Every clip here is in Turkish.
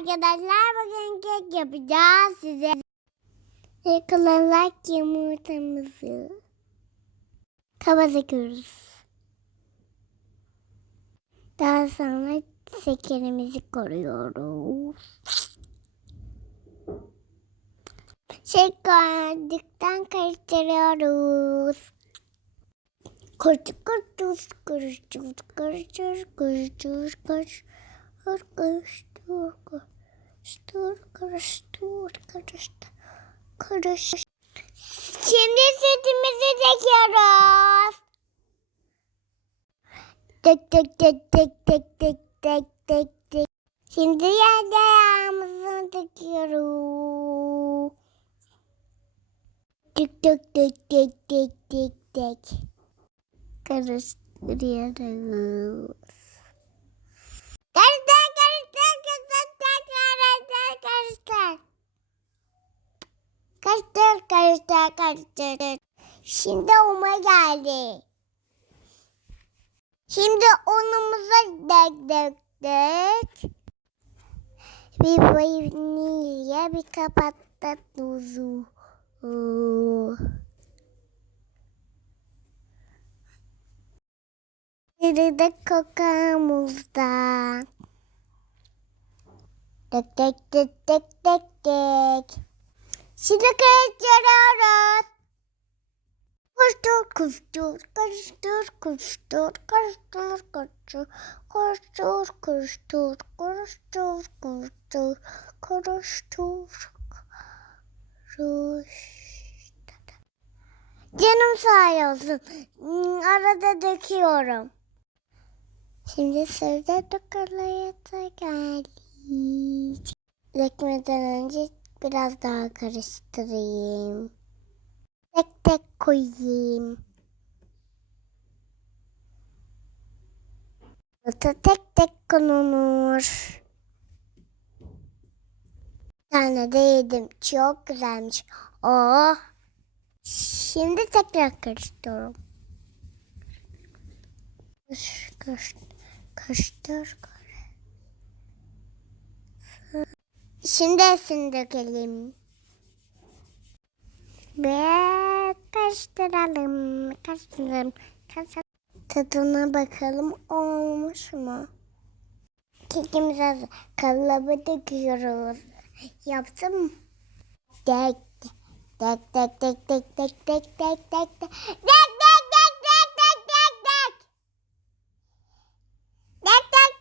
arkadaşlar bugün kek yapacağız size. Yakılarak yumurtamızı kaba sekiyoruz. Daha sonra şekerimizi koruyoruz. Şekerlikten karıştırıyoruz. Kurtu kurtu kurtu kurtu kurtu kurtu kurtu kurtu karıştır, karıştır, karıştır, karıştır. Şimdi sütümüzü döküyoruz. Tek tek tek tek tek tek tek tek tek. Şimdi yerde yağımızı döküyoruz. Tek tek tek tek tek tek tek. Karıştırıyoruz. Karıştır, karıştır, karıştır, karıştır, karıştır. Karıştır, karıştır. Şimdi uma geldi. Şimdi unumuzu dök dök dök. Bir vanilya bir kapatta tuzu. Biri de kokamızdan. Tek tek tek tek tek tek. Şimdi karıştırıyoruz. Koştur koştur karıştır koştur karıştır koştur koştur koştur koştur koştur koştur koştur. Canım sağ olsun. Arada döküyorum. Şimdi sırda dokarla yatağa geldi geldik. Dökmeden önce biraz daha karıştırayım. Tek tek koyayım. Yumurta tek tek konulur. Bir tane de yedim. Çok güzelmiş. Oh. Şimdi tekrar karıştırıyorum. Karıştır, karıştır, karıştır. Şimdi hepsini dökelim. Ve karıştıralım, karıştıralım, karıştıralım. Tadına bakalım olmuş mu? Kekimiz hazır. Kalıbı döküyoruz. Yaptım tek tek tek tek tek tek Tek tek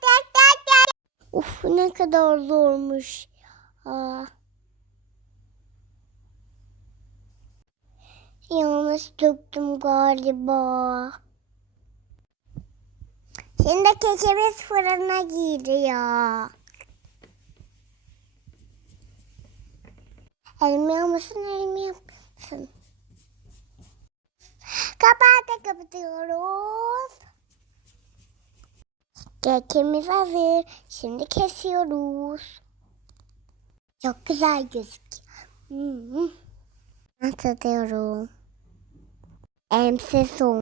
tek tek tek. Uf ne kadar zormuş. Aa. Yanlış döktüm galiba. Şimdi kekimiz fırına giriyor. Elmiyor musun, elmiyor musun? Kapağı da kapatıyoruz. Kekimiz hazır. Şimdi kesiyoruz. Çok güzel gözüküyor. Hmm. Hatırlıyorum. Emsiz olmuş.